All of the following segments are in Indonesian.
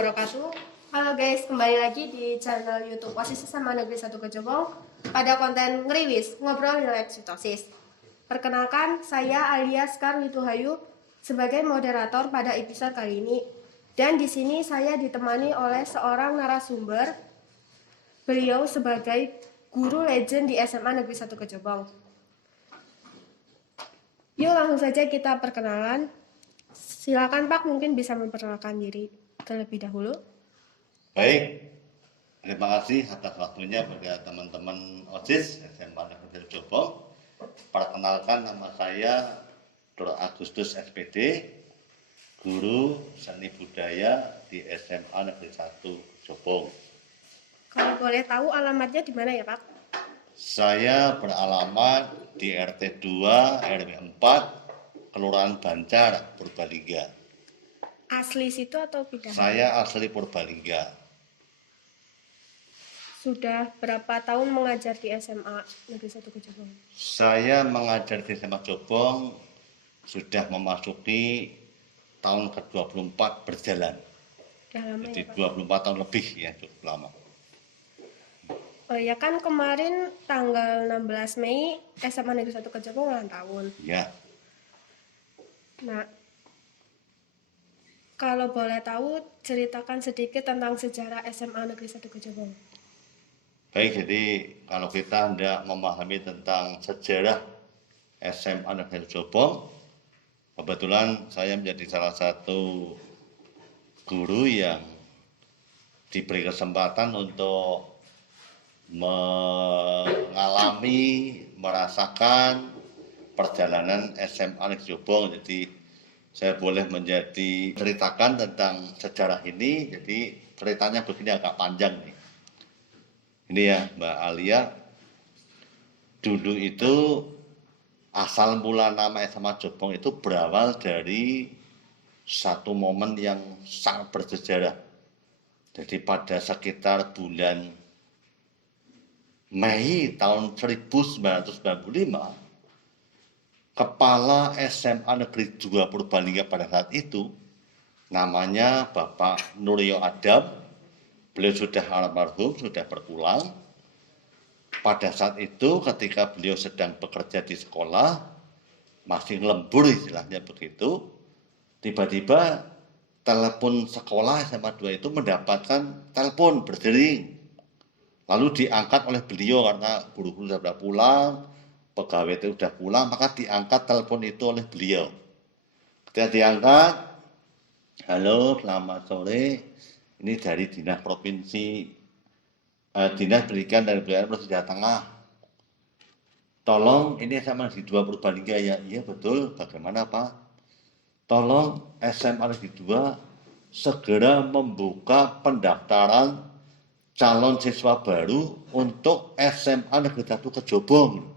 Wabarakatuh. Halo guys, kembali lagi di channel YouTube OSIS SMA Negeri 1 Kejabung pada konten ngeriwis, ngobrol nilai psikosis. Perkenalkan, saya Alia Sekar Wituhayu sebagai moderator pada episode kali ini. Dan di sini saya ditemani oleh seorang narasumber. Beliau sebagai guru legend di SMA Negeri 1 Kejabung. Yuk langsung saja kita perkenalan. Silakan Pak, mungkin bisa memperkenalkan diri terlebih dahulu. Baik, terima kasih atas waktunya pada teman-teman OSIS SMA Negeri Kejabung. Perkenalkan, nama saya Dr. Agustus SPD, guru seni budaya di SMA Negeri 1 Kejabung. Kalau boleh tahu alamatnya di mana ya Pak? Saya beralamat di RT 2 RW 4 Kelurahan Bancar, Purbalingga. Asli situ atau pindahan? Saya asli Purbalingga. Sudah berapa tahun mengajar di SMA Negeri 1 Kejabung? Saya mengajar di SMA Kejabung sudah memasuki tahun ke-24 berjalan. Jadi Ya, 24 tahun lebih ya, cukup lama. Oh ya kan kemarin tanggal 16 Mei SMA Negeri 1 Kejabung ulang tahun. Ya. Nah, kalau boleh tahu ceritakan sedikit tentang sejarah SMA Negeri 1 Kejabung. Baik, jadi kalau kita hendak memahami tentang sejarah SMA Negeri Kejabung, kebetulan saya menjadi salah satu guru yang diberi kesempatan untuk mengalami, merasakan perjalanan SMA Negeri Kejabung. Jadi saya boleh menjadi ceritakan tentang sejarah ini. Jadi ceritanya begini, agak panjang nih. Ini ya Mbak Alia, dulu itu asal mula nama SMA Kejabung itu berawal dari satu momen yang sangat bersejarah. Jadi pada sekitar bulan Mei tahun 1995, Kepala SMA Negeri 2 Purbalingga pada saat itu, namanya Bapak Nuryo Adam, beliau sudah almarhum, sudah berpulang. Pada saat itu ketika beliau sedang bekerja di sekolah, masih lembur istilahnya begitu, tiba-tiba telepon sekolah SMA 2 itu mendapatkan telepon berdering. Lalu diangkat oleh beliau karena guru-guru sudah pulang, pegawai itu sudah pulang, maka diangkat telepon itu oleh beliau. Ketika diangkat, halo selamat sore, ini dari Dinas Provinsi, Dinas Pendidikan dan Kebudayaan Provinsi Jawa Tengah. Tolong, ini SMA Negeri 2 Purbalingga ya? Iya betul, bagaimana Pak? Tolong SMA Negeri 2 segera membuka pendaftaran calon siswa baru untuk SMA Negeri 1 Kejabung.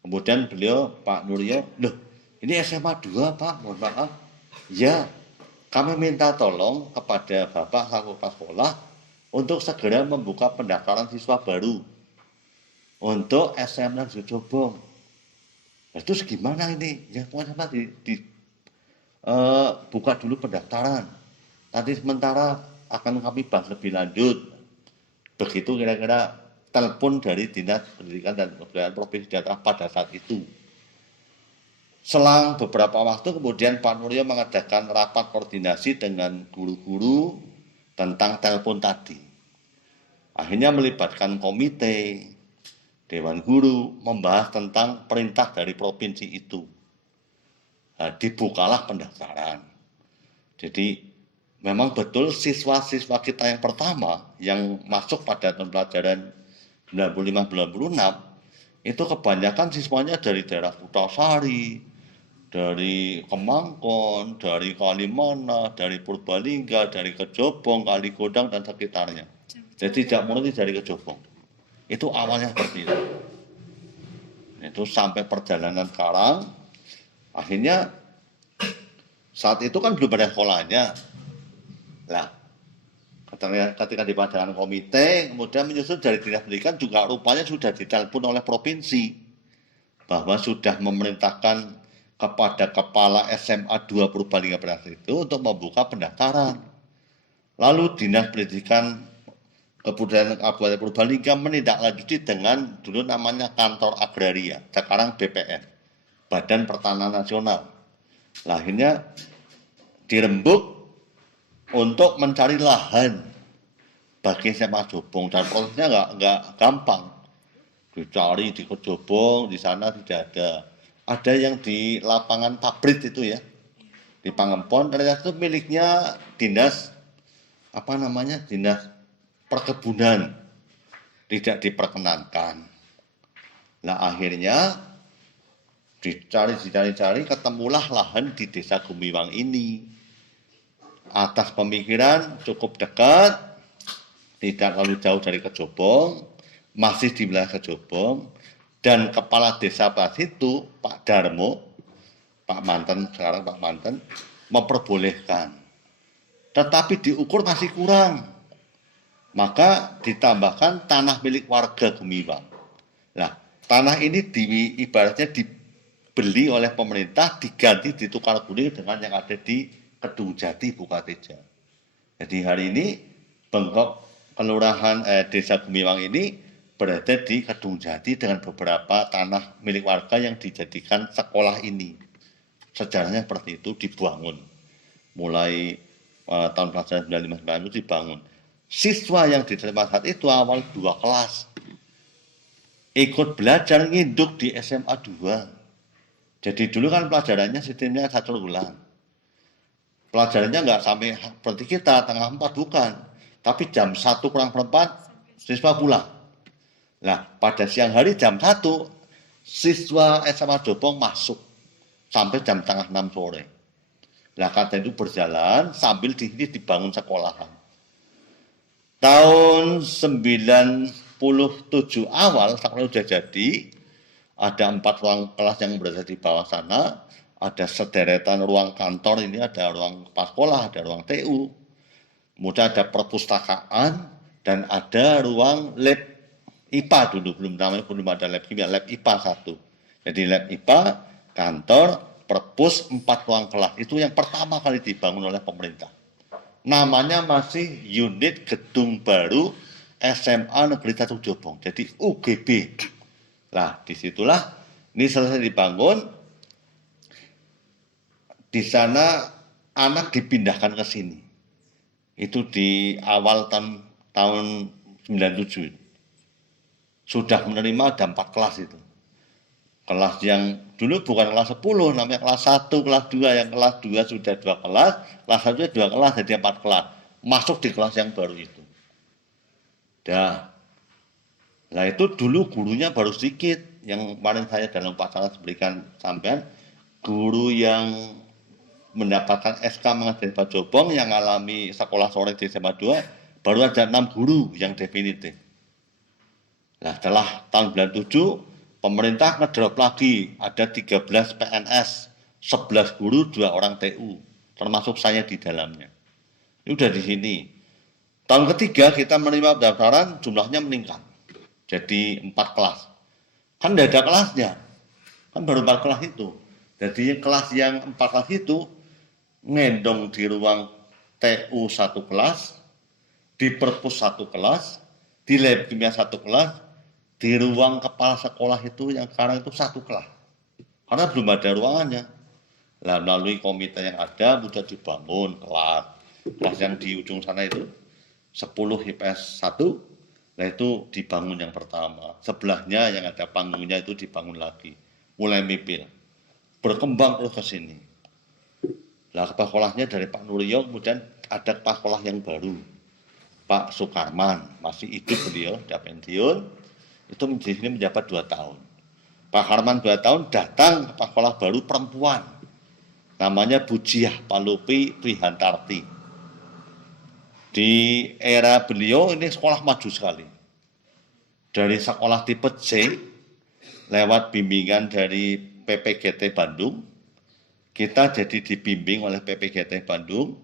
Kemudian beliau, Pak Nuryo, loh ini SMA 2 Pak, mohon maaf. Ya, kami minta tolong kepada Bapak selaku kepala sekolah untuk segera membuka pendaftaran siswa baru untuk SMA Negeri Kejabung. Nah, terus gimana ini? Ya pokoknya Pak buka dulu pendaftaran. Nanti sementara akan kami bahas lebih lanjut. Begitu kira-kira telepon dari Dinas Pendidikan dan Kebudayaan Provinsi Jawa Tengah pada saat itu. Selang beberapa waktu kemudian Pak Nuryo mengadakan rapat koordinasi dengan guru-guru tentang telepon tadi. Akhirnya melibatkan komite, Dewan Guru, membahas tentang perintah dari provinsi itu. Nah, dibukalah pendaftaran. Jadi memang betul siswa-siswa kita yang pertama yang masuk pada tahun pelajaran 95-96 itu kebanyakan siswanya dari daerah Putrasari, dari Kemangkon, dari Kalimana, dari Purbalingga, dari Kejabung, Kaligodang dan sekitarnya. Jadi tidak murni dari Kejabung. Itu awalnya seperti itu. Itu sampai perjalanan sekarang, akhirnya saat itu kan belum ada sekolahnya. Nah, ketika dipandangan komite, kemudian menyusul dari Dinas Pendidikan juga rupanya sudah ditelepon oleh provinsi bahwa sudah memerintahkan kepada kepala SMA 2 Purbalingga pada itu untuk membuka pendaftaran. Lalu Dinas Pendidikan Kebudayaan Kabupaten Purbalingga menindaklanjuti dengan dulu namanya Kantor Agraria, sekarang BPN, Badan Pertanahan Nasional. Nah, akhirnya dirembuk untuk mencari lahan bagi SMA Jobong, dan prosesnya nggak gampang. Dicari di Kejobong, di sana tidak ada. Ada yang di lapangan pabrik itu ya, di Pangempon, ternyata itu miliknya dinas dinas perkebunan, tidak diperkenankan. Nah akhirnya dicari ketemulah lahan di Desa Gumiwang ini. Atas pemikiran cukup dekat, tidak terlalu jauh dari Kejobong, masih di wilayah Kejobong, dan kepala desa pas itu Pak Darmo, Pak Manten memperbolehkan. Tetapi diukur masih kurang. Maka ditambahkan tanah milik warga Gumiwang. Nah, tanah ini ibaratnya dibeli oleh pemerintah, diganti ditukar guling dengan yang ada di Kedung Jati, Bukateja. Jadi hari ini Bengkok Kelurahan Desa Gumiwang ini berada di Kedung Jati dengan beberapa tanah milik warga yang dijadikan sekolah ini. Sejarahnya seperti itu dibangun. Mulai tahun pelajaran 1995 itu dibangun. Siswa yang diterima saat itu awal 2 kelas. Ikut belajar nginduk di SMA 2. Jadi dulu kan pelajarannya sistemnya 1 bulan. Pelajarannya nggak sampai seperti kita, tengah 4 bukan. Tapi jam 1 kurang 4, siswa pulang. Nah, pada siang hari jam 1, siswa SMA Jobong masuk. Sampai jam setengah 6 sore. Nah, kata itu berjalan sambil di sini dibangun sekolahan. Tahun 97 awal, sekolah sudah jadi, ada 4 ruang kelas yang berada di bawah sana, ada sederetan ruang kantor, ini ada ruang kepala sekolah, ada ruang TU, kemudian ada perpustakaan, dan ada ruang lab IPA dulu, belum ada lab kimia, lab IPA 1. Jadi lab IPA, kantor, perpus, 4 ruang kelas. Itu yang pertama kali dibangun oleh pemerintah. Namanya masih Unit Gedung Baru SMA Negeri 1 Jobong, jadi UGB. Nah, disitulah ini selesai dibangun. Di sana anak dipindahkan ke sini. Itu di awal tahun 97. Sudah menerima ada 4 kelas itu. Kelas yang dulu bukan kelas 10, namanya kelas 1, kelas 2, yang kelas 2 sudah 2 kelas, kelas 1 2 kelas, jadi 4 kelas. Masuk di kelas yang baru itu. Nah itu dulu gurunya baru sedikit, yang kemarin saya dalam upacara berikan sampean, guru yang mendapatkan SK mengajari Pak Jobong yang alami sekolah sore di SMA 2, baru ada 6 guru yang definitif. Nah setelah tahun 97, pemerintah ngedrop lagi, ada 13 PNS, 11 guru, 2 orang TU, termasuk saya di dalamnya. Ini udah di sini. Tahun ketiga kita menerima pendaftaran, jumlahnya meningkat, jadi 4 kelas. Kan tidak ada kelasnya, kan baru 4 kelas itu. Jadi kelas yang 4 kelas itu, ngendong di ruang TU 1 kelas, di perpus 1 kelas, di lab kimia 1 kelas, di ruang kepala sekolah itu yang sekarang itu 1 kelas. Karena belum ada ruangannya. Nah, melalui komite yang ada, sudah dibangun kelas. Kelas yang di ujung sana itu 10 IPS 1, nah itu dibangun yang pertama. Sebelahnya yang ada panggungnya itu dibangun lagi. Mulai mipil. Berkembang terus ke sini. Nah, kepala sekolahnya dari Pak Nuryo, kemudian ada kepala sekolah yang baru. Pak Sukarman, masih hidup beliau, sudah pensiun. Itu di sini menjabat 2 tahun. Pak Harman 2 tahun datang ke sekolah baru perempuan. Namanya Bujiah Palupi Prihantarti. Di era beliau ini sekolah maju sekali. Dari sekolah tipe C, lewat bimbingan dari PPGT Bandung, kita jadi dibimbing oleh PPGT Bandung,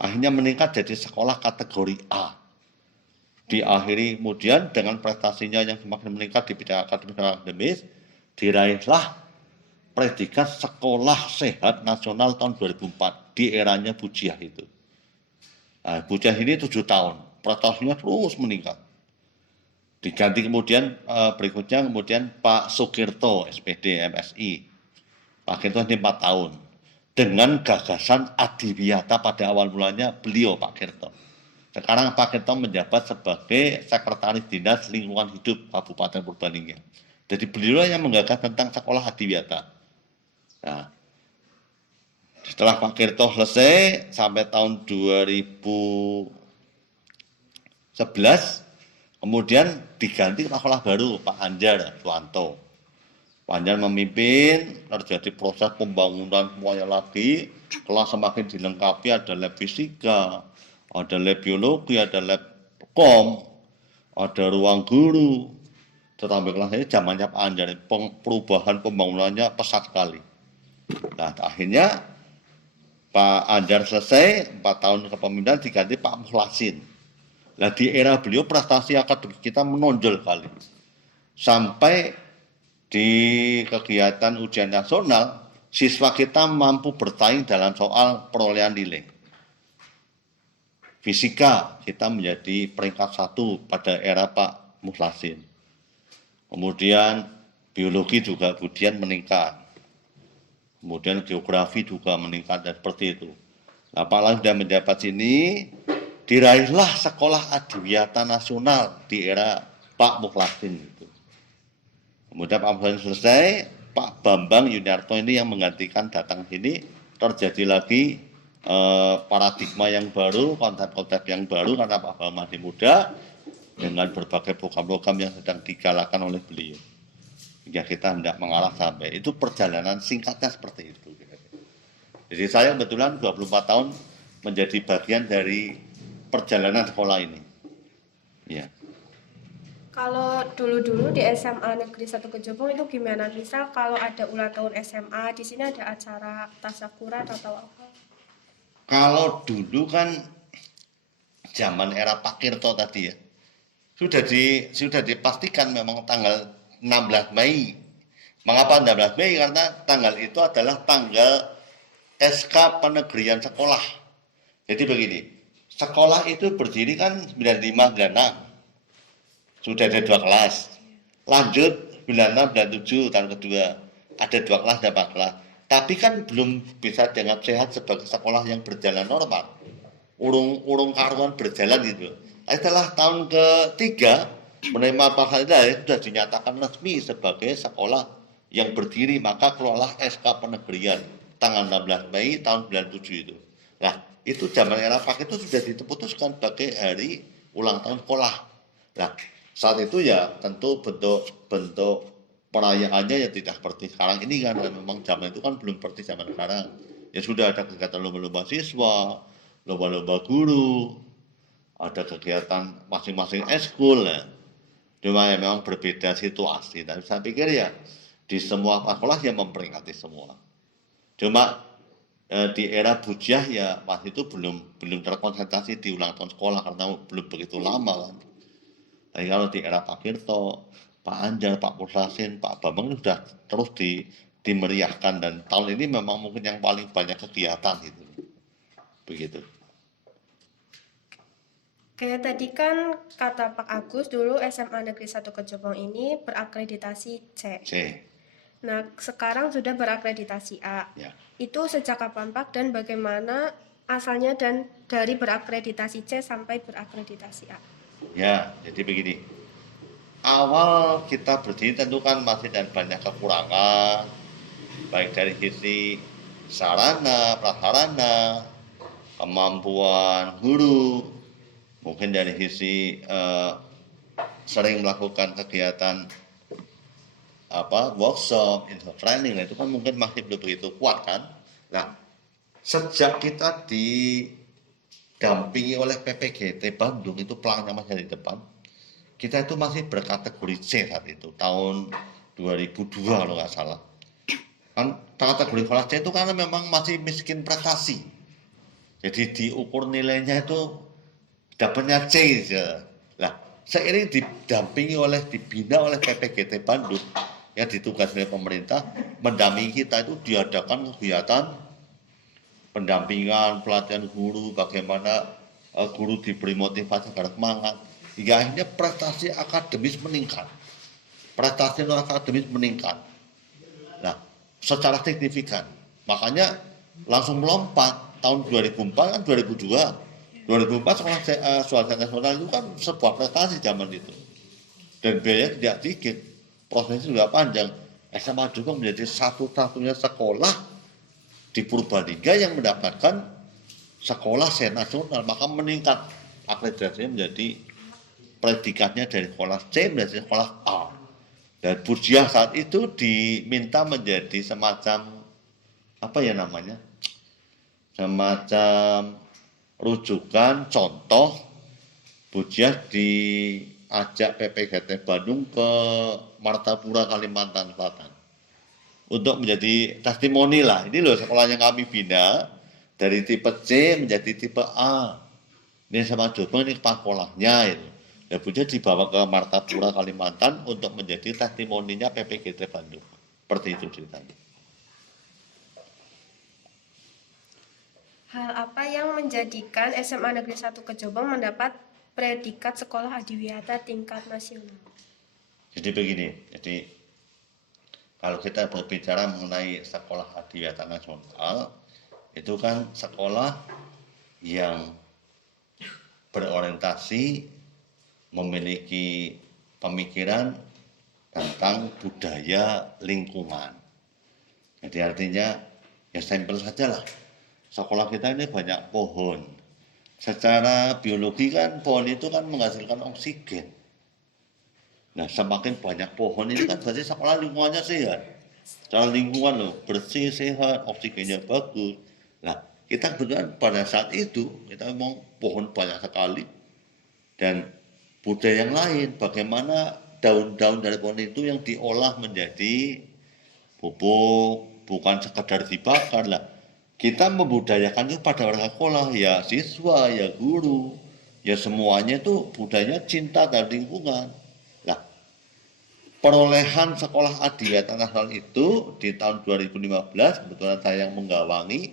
akhirnya meningkat jadi sekolah kategori A. Diakhiri kemudian dengan prestasinya yang semakin meningkat di bidang akademis, diraihlah predikat Sekolah Sehat Nasional tahun 2004 di eranya Bujiah itu. Nah, Bu Cia ini 7 tahun, prestasinya terus meningkat. Diganti kemudian berikutnya kemudian Pak Sukirto, SPD, MSI. Pak Sukirto ini 4 tahun. Dengan gagasan adiwiyata pada awal mulanya beliau Pak Kirto. Sekarang Pak Kirto menjabat sebagai Sekretaris Dinas Lingkungan Hidup Kabupaten Purbalingga. Jadi beliau yang menggagas tentang sekolah adiwiyata. Nah, setelah Pak Kirto selesai sampai tahun 2011, kemudian diganti kepala baru Pak Anjar Suwanto. Pak Anjar memimpin, terjadi proses pembangunan semuanya lagi, kelas semakin dilengkapi, ada lab fisika, ada lab biologi, ada lab kom, ada ruang guru. Tetapi kelas ini zamannya Pak Anjar, perubahan pembangunannya pesat sekali. Nah, akhirnya Pak Anjar selesai, 4 tahun kepemimpinan diganti Pak Mukhlasin. Nah, di era beliau prestasi akademik kita menonjol kali. Sampai di kegiatan ujian nasional, siswa kita mampu bersaing dalam soal perolehan nilai. Fisika kita menjadi peringkat 1 pada era Pak Mukhlasin. Kemudian biologi juga kemudian meningkat. Kemudian geografi juga meningkat dan seperti itu. Nah, Pak Lali sudah menjabat sini, diraihlah sekolah adiwiyata nasional di era Pak Mukhlasin itu. Kemudian Pak Mukhlasin selesai, Pak Bambang Yuniarto ini yang menggantikan datang sini, terjadi lagi paradigma yang baru, konsep-konsep yang baru karena Pak Bambang masih muda dengan berbagai program-program yang sedang digalakan oleh beliau. Ya, kita hendak mengarah sampai itu perjalanan singkatnya seperti itu. Jadi saya kebetulan 24 tahun menjadi bagian dari perjalanan sekolah ini. Ya. Kalau dulu-dulu di SMA Negeri 1 Kejabung itu gimana? Misal kalau ada ulang tahun SMA, di sini ada acara tasyakuran atau apa? Kalau dulu kan zaman era Pak Kirto tadi ya, sudah dipastikan memang tanggal 16 Mei. Mengapa 16 Mei? Karena tanggal itu adalah tanggal SK penegrian sekolah. Jadi begini, sekolah itu berdiri kan 95-96. Sudah ada 2 kelas. Lanjut 96-97 tahun kedua. Ada 2 kelas dan 4 kelas. Tapi kan belum bisa dianggap sehat sebagai sekolah yang berjalan normal. Urung karuan berjalan gitu. Setelah tahun ketiga menerima pasal itu sudah dinyatakan resmi sebagai sekolah yang berdiri, maka keluarlah SK penegrian tanggal 16 Mei tahun 97 itu. Nah, itu zaman era Pak itu sudah diputuskan sebagai hari ulang tahun sekolah. Nah, saat itu ya tentu bentuk perayaannya ya tidak seperti sekarang ini kan, memang zaman itu kan belum seperti zaman sekarang. Ya sudah ada kegiatan lomba-lomba siswa, lomba-lomba guru, ada kegiatan masing-masing eskul ya. Cuma ya memang berbeda situasi. Tapi saya pikir ya di semua sekolah yang memperingati semua. Cuma di era Bujiah ya waktu itu belum terkonsentrasi di ulang tahun sekolah karena belum begitu lama kan. Tapi kalau di era Pak Kirto, Pak Anjar, Pak Mukhlasin, Pak Bambang itu sudah terus dimeriahkan dan tahun ini memang mungkin yang paling banyak kegiatan gitu. Begitu. Kayak tadi kan kata Pak Agus dulu SMA Negeri 1 Kejabung ini berakreditasi C. Nah, sekarang sudah berakreditasi A. Ya. Itu sejak kapan Pak dan bagaimana asalnya dan dari berakreditasi C sampai berakreditasi A? Ya, jadi begini. Awal kita berdiri tentu kan masih dan banyak kekurangan, baik dari sisi sarana, prasarana, kemampuan guru, mungkin dari sisi sering melakukan kegiatan workshop, training, itu kan mungkin masih belum begitu kuat kan. Nah, sejak kita didampingi oleh PPGT Bandung, itu pelangnya masih di depan, kita itu masih berkategori C saat itu, tahun 2002 kalau nggak salah. Kan kategori kelas C itu karena memang masih miskin prestasi. Jadi diukur nilainya itu dapatnya C saja. Nah, seiring dibina oleh PPGT Bandung yang ditugaskan oleh pemerintah, mendampingi kita itu diadakan kegiatan pendampingan, pelatihan guru, bagaimana guru diberi motivasi agar semangat, hingga akhirnya prestasi akademis meningkat. Prestasi non akademis meningkat. Nah, secara signifikan. Makanya langsung melompat tahun 2004 kan 2004 swasta nasional itu kan sebuah prestasi zaman itu. Dan biayanya tidak sedikit. Prosesnya juga panjang. SMA Jogong menjadi satu-satunya sekolah di Purbalingga yang mendapatkan sekolah nasional, maka meningkat akreditasinya menjadi predikatnya dari sekolah C menjadi sekolah A. Dan Burjiah saat itu diminta menjadi semacam apa ya namanya, semacam rujukan contoh. Burjiah diajak PPGT Bandung ke Martapura Kalimantan Selatan untuk menjadi testimoni lah. Ini loh sekolah yang kami bina dari tipe C menjadi tipe A. Ini sama Jogong ini kepala sekolahnya itu. Dan Burjiah dibawa ke Martapura Kalimantan untuk menjadi testimoninya PPGT Bandung. Seperti itu ceritanya. Hal apa yang menjadikan SMA Negeri 1 Kejabung mendapat predikat sekolah adiwiyata tingkat nasional? Jadi begini, kalau kita berbicara mengenai sekolah adiwiyata nasional, itu kan sekolah yang berorientasi memiliki pemikiran tentang budaya lingkungan. Jadi artinya ya sampel saja lah. Sekolah kita ini banyak pohon. Secara biologi kan pohon itu kan menghasilkan oksigen. Nah, semakin banyak pohon ini kan berarti sekolah lingkungannya sehat. Secara lingkungan loh, bersih, sehat, oksigennya bagus. Nah, kita kebetulan pada saat itu, kita memang pohon banyak sekali. Dan budaya yang lain, bagaimana daun-daun dari pohon itu yang diolah menjadi pupuk, bukan sekedar dibakar lah. Kita membudayakan itu pada warga sekolah, ya siswa, ya guru, ya semuanya itu budayanya cinta dan lingkungan. Nah, perolehan sekolah adiwiyata nasional itu di tahun 2015, kebetulan saya yang menggawangi,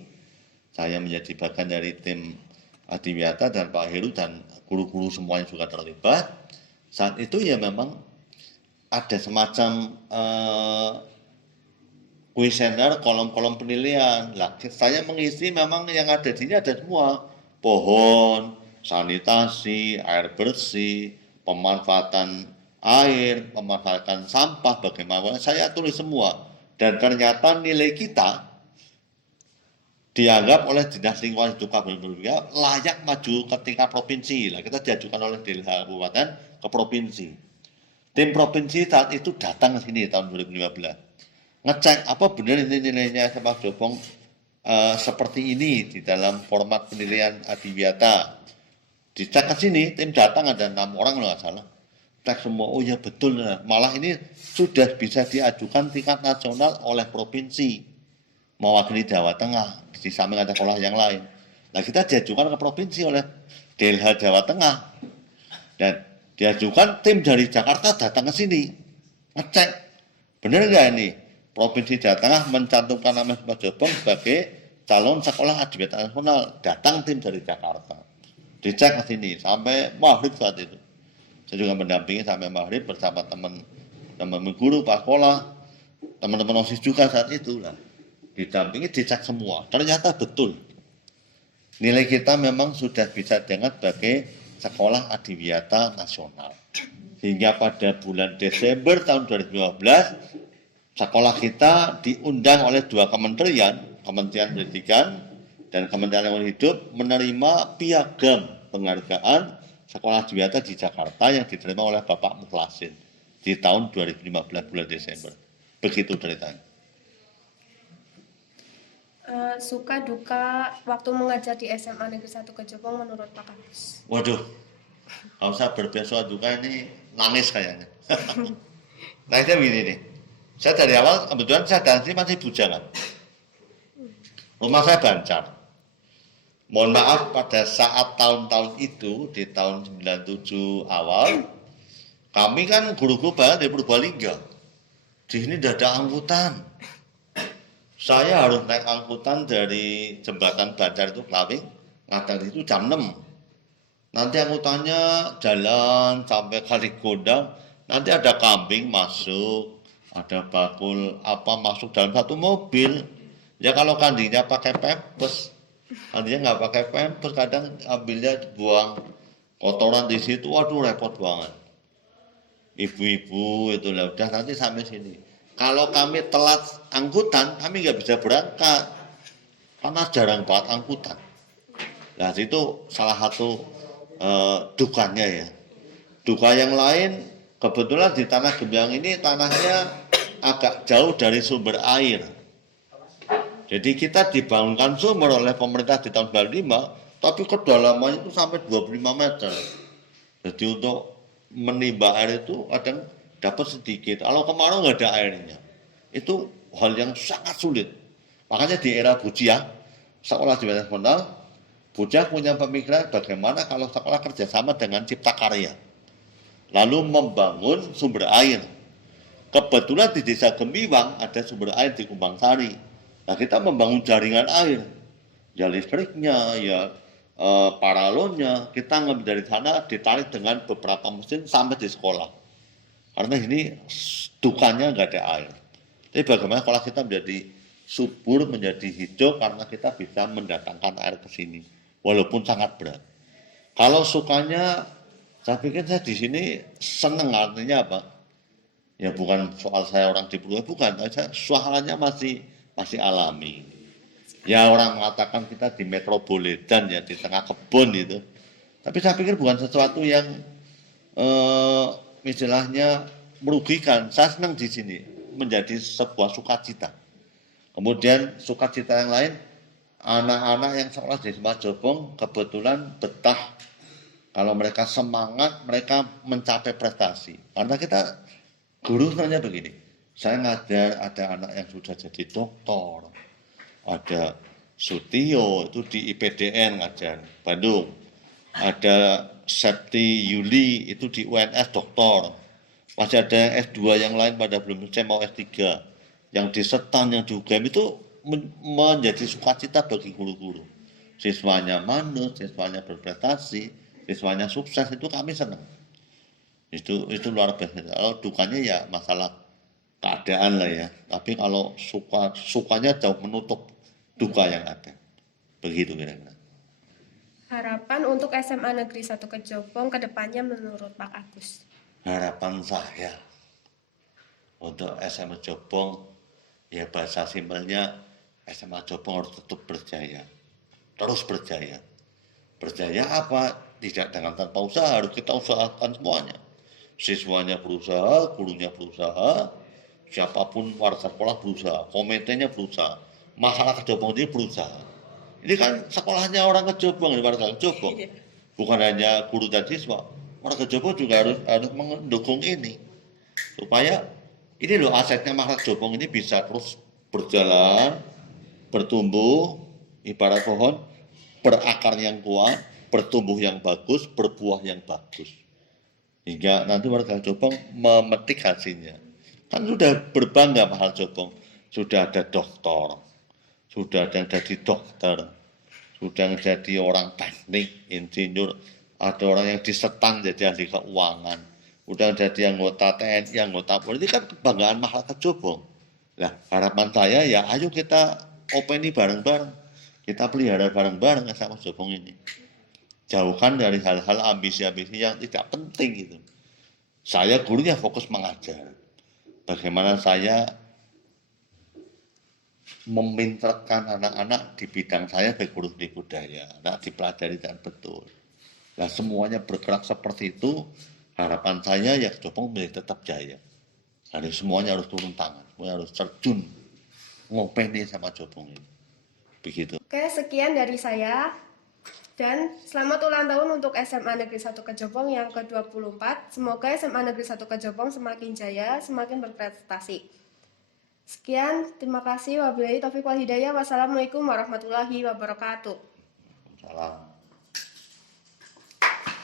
saya menjadi bagian dari tim adiwiyata dan Pak Heru dan guru-guru semuanya juga terlibat. Saat itu ya memang ada semacam kuesioner, kolom-kolom penilaian. Lah, saya mengisi memang yang ada di sini ada semua. Pohon, sanitasi, air bersih, pemanfaatan air, pemanfaatan sampah, bagaimana. Saya tulis semua. Dan ternyata nilai kita dianggap oleh Dinas Lingkungan Hidup Kabupaten layak maju ke tingkat provinsi. Lah, kita diajukan oleh DLH Kabupaten ke provinsi. Tim provinsi saat itu datang ke sini tahun 2015. Ngecek apa benar ini nilainya SMA Jogong seperti ini di dalam format penilaian adiwiyata. Dicek ke sini, tim datang ada 6 orang nggak salah. Cek semua, oh ya betul. Malah ini sudah bisa diajukan tingkat nasional oleh provinsi mewakili Jawa Tengah. Di samping ada sekolah yang lain. Nah, kita diajukan ke provinsi oleh DLH Jawa Tengah. Dan diajukan tim dari Jakarta datang ke sini. Ngecek, benar nggak ini? Provinsi Jawa Tengah mencantumkan nama SMA Jogong sebagai calon sekolah adiwiyata nasional. Datang tim dari Jakarta. Dicek ke sini sampai maghrib saat itu. Saya juga mendampingi sampai maghrib bersama teman-teman guru, pak sekolah, teman-teman OSIS juga saat itu lah. Didampingi, dicek semua. Ternyata betul. Nilai kita memang sudah bisa dianggap sebagai sekolah adiwiyata nasional. Hingga pada bulan Desember tahun 2015, sekolah kita diundang oleh 2 kementerian, Kementerian Pendidikan dan Kementerian Lingkungan Hidup menerima piagam penghargaan sekolah adiwiyata di Jakarta yang diterima oleh Bapak Mukhlasin di tahun 2015 bulan Desember. Begitu ceritanya. Suka duka waktu mengajar di SMA Negeri 1 Kejabung menurut Pak Kadus? Waduh, kalau saya berbiasa duka ini nangis kayaknya. Nangsnya begini nih. Saya dari awal kebetulan saya dan istri masih bujangan. Rumah saya Bancar. Mohon maaf pada saat tahun-tahun itu di tahun 97 awal kami kan guru-guru banyak dari Purbalingga. Di sini tidak ada angkutan. Saya harus naik angkutan dari jembatan Bancar itu Kelawing, ngadang itu jam 6. Nanti angkutannya jalan sampai Kaligondang, nanti ada kambing masuk, ada bakul apa masuk dalam satu mobil. Ya kalau kambingnya pakai pempes, nantinya nggak pakai pempes, kadang ambilnya buang kotoran di situ, waduh repot banget. Ibu-ibu itu lah udah nanti sampai sini. Kalau kami telat angkutan, kami nggak bisa berangkat karena jarang banget angkutan. Nah itu salah satu dukanya ya. Duka yang lain kebetulan di Tanah Gembyang ini tanahnya agak jauh dari sumber air. Jadi kita dibangunkan sumur oleh pemerintah di tahun 95, tapi kedalamannya itu sampai 25 meter. Jadi untuk menimba air itu kadang dapat sedikit. Kalau kemarau nggak ada airnya. Itu hal yang sangat sulit. Makanya di era Bujiah, sekolah di nasional, Bujiah punya pemikiran bagaimana kalau sekolah kerjasama dengan Cipta Karya. Lalu membangun sumber air. Kebetulan di desa Gembiwang ada sumber air di Kumbang Sari. Nah kita membangun jaringan air. Ya listriknya, ya paralonnya, kita ngambil dari sana ditarik dengan beberapa mesin sampai di sekolah. Karena ini dukanya nggak ada air. Tapi bagaimana sekolah kita menjadi subur, menjadi hijau karena kita bisa mendatangkan air ke sini, walaupun sangat berat. Kalau sukanya, saya pikir saya di sini seneng, artinya apa? Ya bukan soal saya orang di Pulau, bukan. Suaranya masih alami. Ya orang mengatakan kita di metropolitan ya di tengah kebun itu. Tapi saya pikir bukan sesuatu yang istilahnya merugikan. Saya senang di sini menjadi sebuah sukacita. Kemudian sukacita yang lain, anak-anak yang sekolah di Majobong kebetulan betah. Kalau mereka semangat, mereka mencapai prestasi. Karena kita guru sebenarnya begini. Saya ngajar ada anak yang sudah jadi doktor. Ada Sutio itu di IPDN ngajar Bandung, ada Septi Yuli itu di UNS doktor, masih ada S2 yang lain pada belum saya mau S3 yang di Setan, yang di UGM itu menjadi sukacita bagi guru-guru. Siswanya manut, siswanya berprestasi, siswanya sukses, itu kami senang. Itu luar biasa. Kalau dukanya ya masalah keadaan lah ya. Tapi kalau sukanya jauh menutup duka yang ada. Begitu kira-kira. Harapan untuk SMA Negeri 1 Kejobong ke depannya menurut Pak Agus. Harapan saya untuk SMA Jobong, ya bahasa simpelnya SMA Jobong harus tetap berjaya. Terus berjaya. Berjaya apa? Tidak dengan tanpa usaha, harus kita usahakan semuanya. Siswanya berusaha, gurunya berusaha, siapapun warga sekolah berusaha, komitenya berusaha, masalah Kejobong ini berusaha. Ini kan sekolahnya orang Kejobong, warga Kejobong, bukan hanya guru dan siswa. Warga Kejobong juga harus mendukung ini supaya ini loh asetnya masyarakat Kejobong ini bisa terus berjalan, bertumbuh, ibarat pohon berakar yang kuat, bertumbuh yang bagus, berbuah yang bagus. Hingga nanti warga Kejobong memetik hasilnya. Kan sudah berbangga mahal Jobong, sudah ada doktor, sudah ada yang jadi dokter, sudah yang jadi orang teknik, insinyur, ada orang yang di Setan jadi ahli keuangan, udah jadi anggota TNI, anggota Polri, kan kebanggaan masyarakat Jobong. Nah, harapan saya ya ayo kita openi bareng-bareng, kita pelihara bareng-bareng sama Jobong ini. Jauhkan dari hal-hal ambisi-ambisi yang tidak penting gitu. Saya gurunya fokus mengajar. Bagaimana saya meminterkan anak-anak di bidang saya baik guru seni budaya, anak dipelajari dengan betul. Nah semuanya bergerak seperti itu, harapan saya ya Jobong menjadi tetap jaya. Jadi semuanya harus turun tangan, semuanya harus terjun, ngopeni sama Jobong ini. Begitu. Oke, sekian dari saya. Dan selamat ulang tahun untuk SMA Negeri 1 Kejobong yang ke-24. Semoga SMA Negeri 1 Kejobong semakin jaya, semakin berprestasi. Sekian, terima kasih. Wabillahi taufiq wal hidayah. Wassalamualaikum warahmatullahi wabarakatuh. Salam.